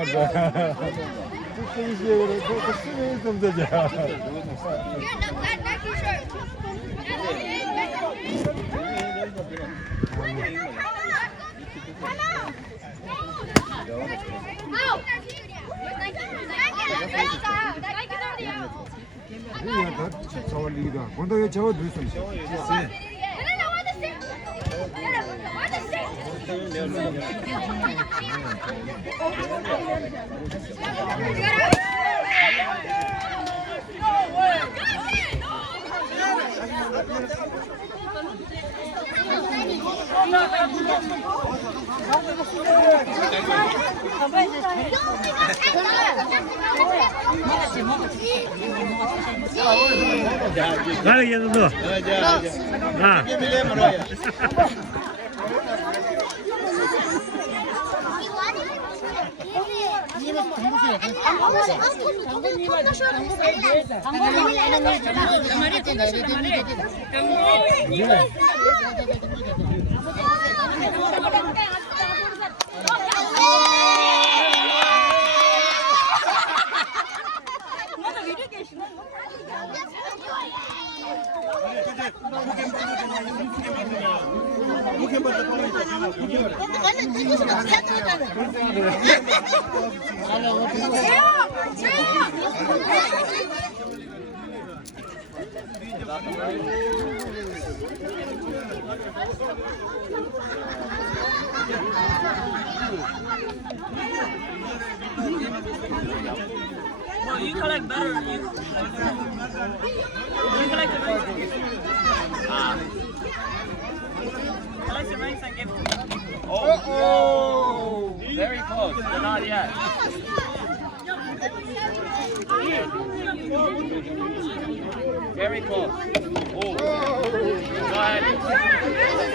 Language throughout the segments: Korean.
맞아. 뚝배기시에 그 쓰레기 좀 되자. 이거 다 저걸리기도 하고. 근데 왜 저거 넣을 수 있어? Vai ya Dudu. Ha. Well, you collect better. You collect the rings. Collect the rings and give them to me. Oh, very close, but not yet. Very close. Oh, go ahead.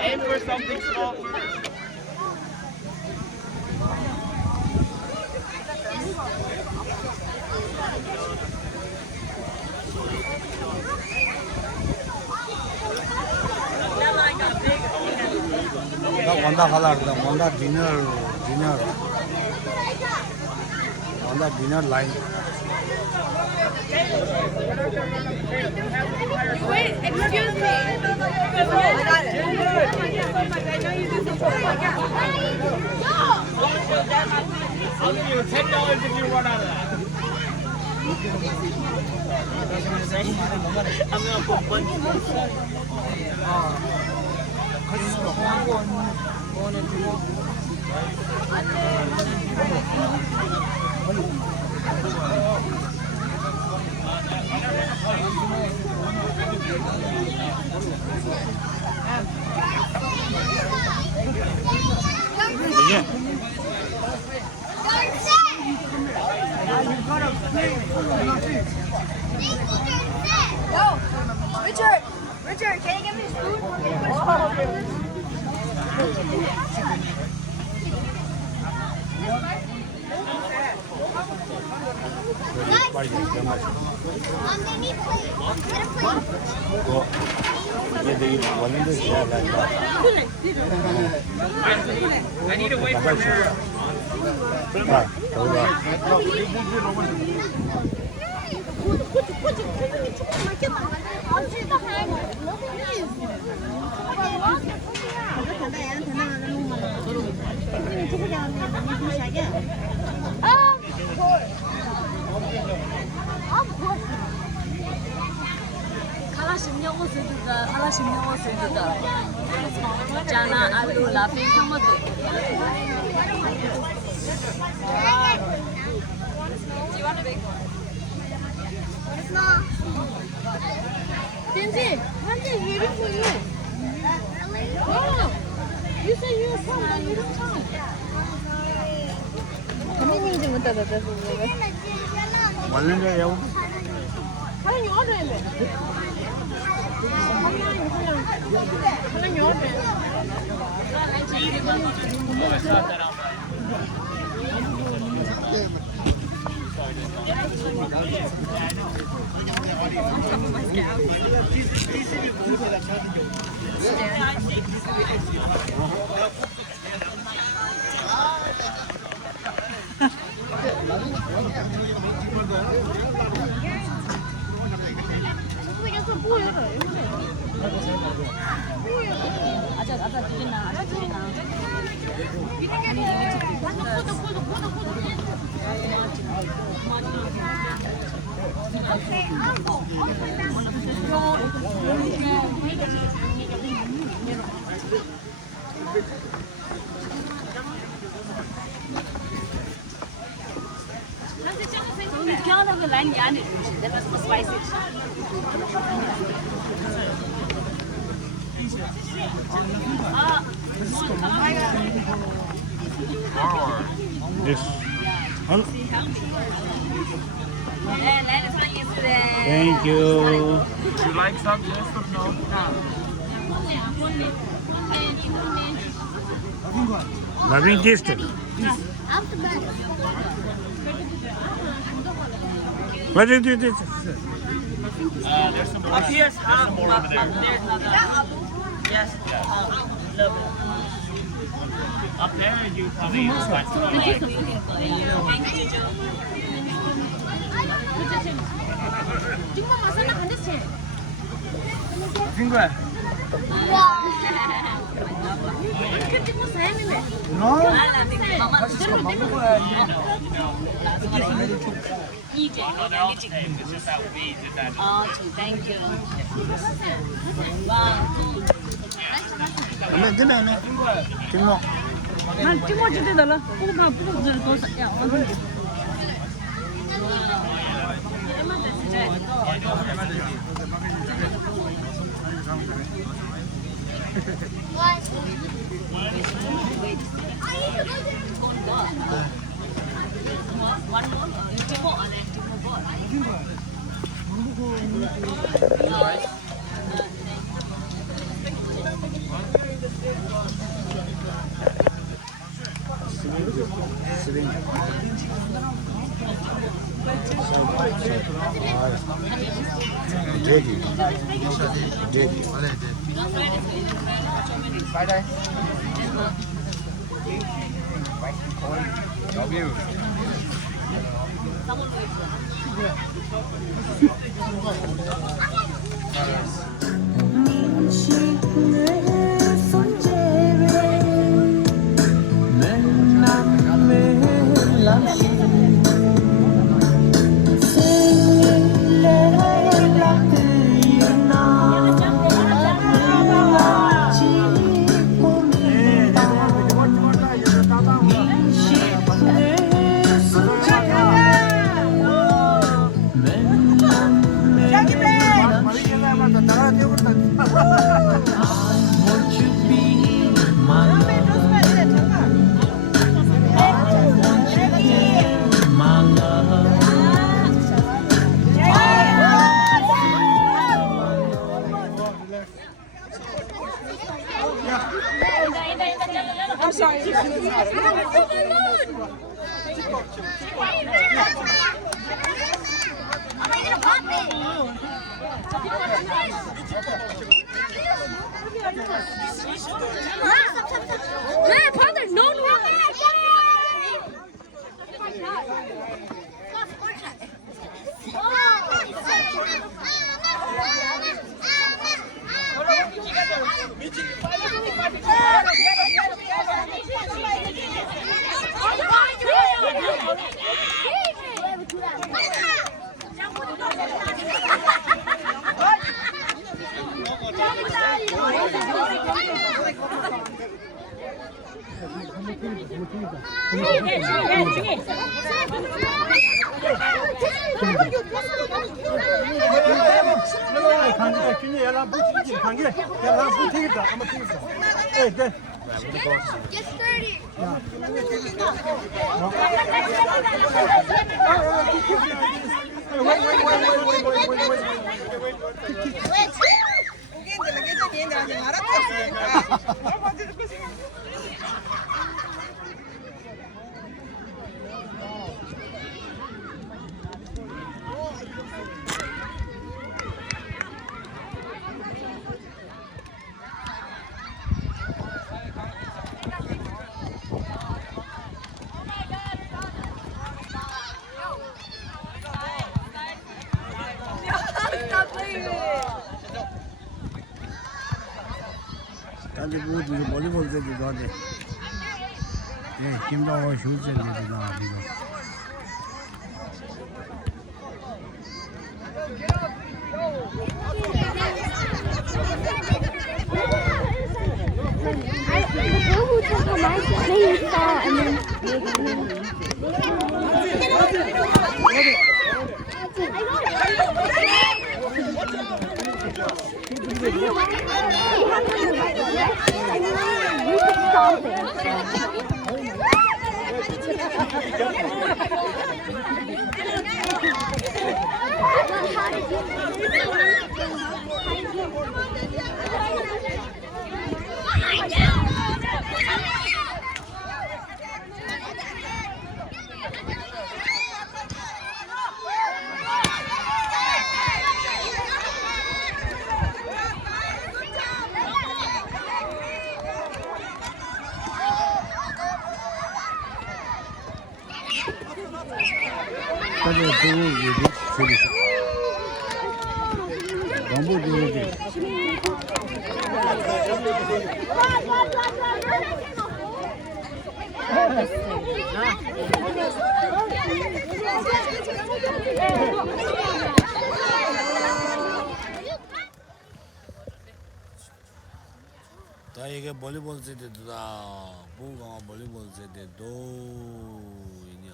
Aim for something small first. 원다 갈라르다 원다 디너 원다 디너 라인 Wait, excuse me. I got it. I know you do some I'll give you $10 if you run out of that. I'm gonna put one. 원 Yo, Richard, can you give me food? 얘들이 왔는데 시작을 하니까. I need to wait for her. 자, 저희가 Kala shimnya ko sudda, kala shimnya ko sudda. Jana alu la pin sama tu. Kenji, Kenji, waiting for you. Oh, you said you were come, but you don't come. 재민이 좀 못하다 됐어. 왔는데요. 하나님 어디에? 하나님 어디에? Kaya lang line yan eh. That was spicy. This. Thank Thank you. Do you like some? Yes or no? Loving taste. What did you do? There's some more. Here's half. There's another. Yes. Love it. Up there, you probably find someone like. 친구야. No, they're all the same. It's just that we did that. Thank you. 난 찜어지대 달라. 꼬마 뿌듯 더 야. One more. Timo or Timo Love you. 아, father, no. 관계 균이 야랑 붙이지 관계 야랑 붙이겠다 아마 붙이겠어 네 Get sturdy. 근데 뭐 volleyball 때도 하대. 예, 김다호 슈즈에도 나 이거. The girl who took her mic, they saw and 근데 저기 너무 좋은데. 다 이게 볼리볼 세대다. 뭐가 볼리볼 세대도 이냐.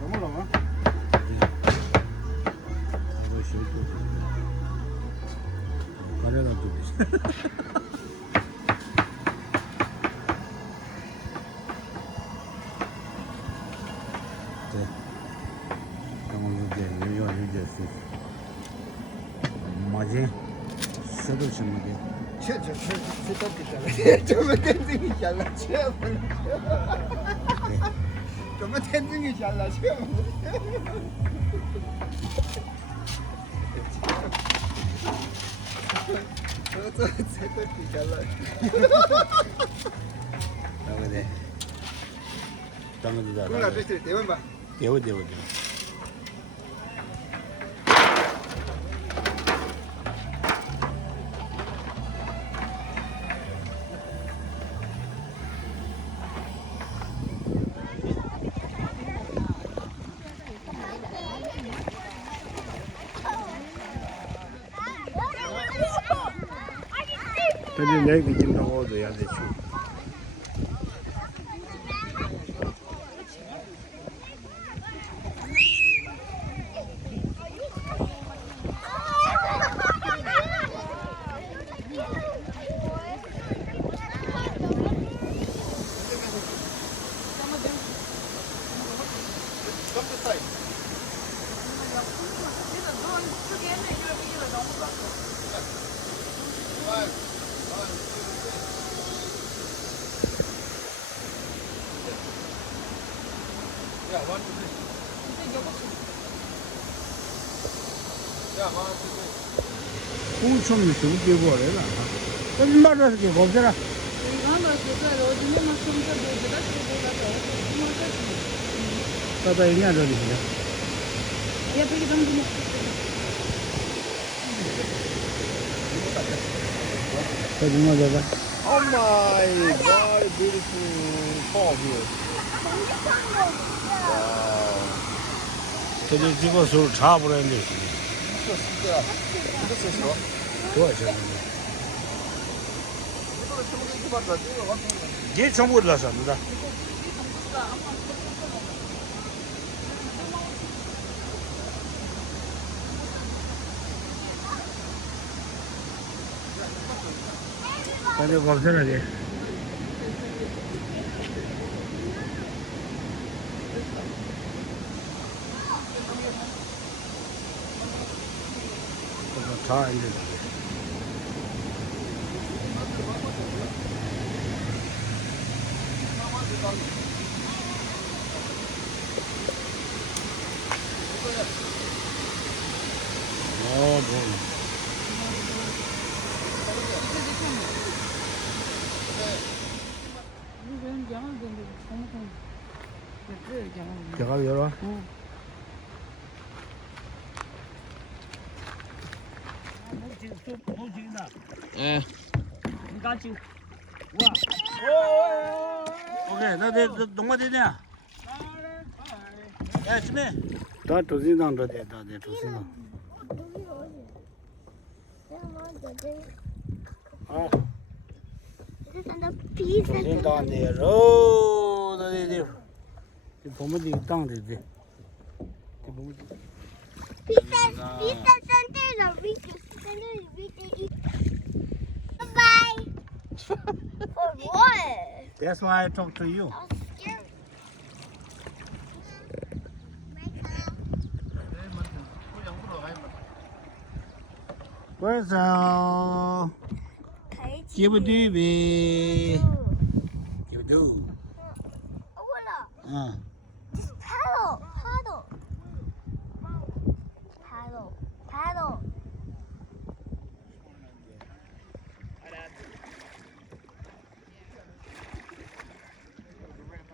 넘어가마 이거 싫고. 가려다 또. 맞지? 새도 심하게. 저거 텐딩이 잘나 치아만 저거 텐딩이 잘나 치아만 저거 새벽이 잘나 나그네. 당근도 다. 그럼 앞에 대만 봐 대워. 근데 내가 지금 나와도 해야 되지. 공청이 좋게 보래라. 좀 말아서 게 없더라. 따다 이냐 저리. Я передам ему. 거짓말 해봐. Oh my god, beautiful fall here. 저기 집어서 잡으라는데. 좋아하시네. 얘 전부 올라섰는다. 빨리 검색하게. 다 이제. 뭐. 제가 열어. 예. 오케이, 나 농마 되냐? 야, 집에. 다 도시당 더 돼, 다 돼, 도시당. 아, 도시당 내로, 다 돼. 이 보면 땅 되지. Bye. For what? That's why I talk to you. I'm scared. Where's give a doobie? Give a do. Oh, what up? Just paddle.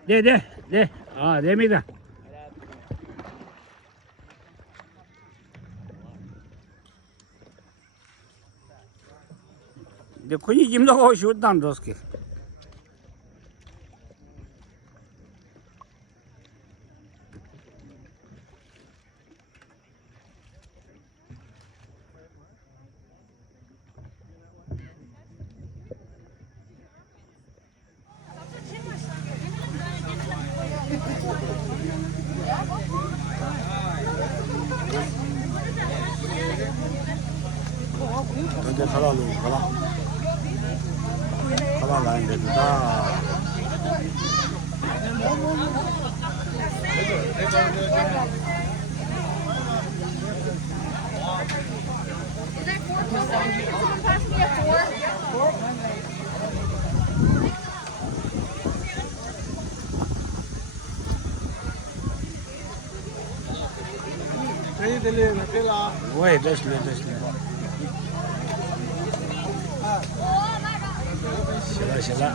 네. 아, 네입니다. देखो ये जिम लगाओ शूट दान दोस्त के तो खड़ा लो खड़ा लाइन दे दा Wait, just let. Sila.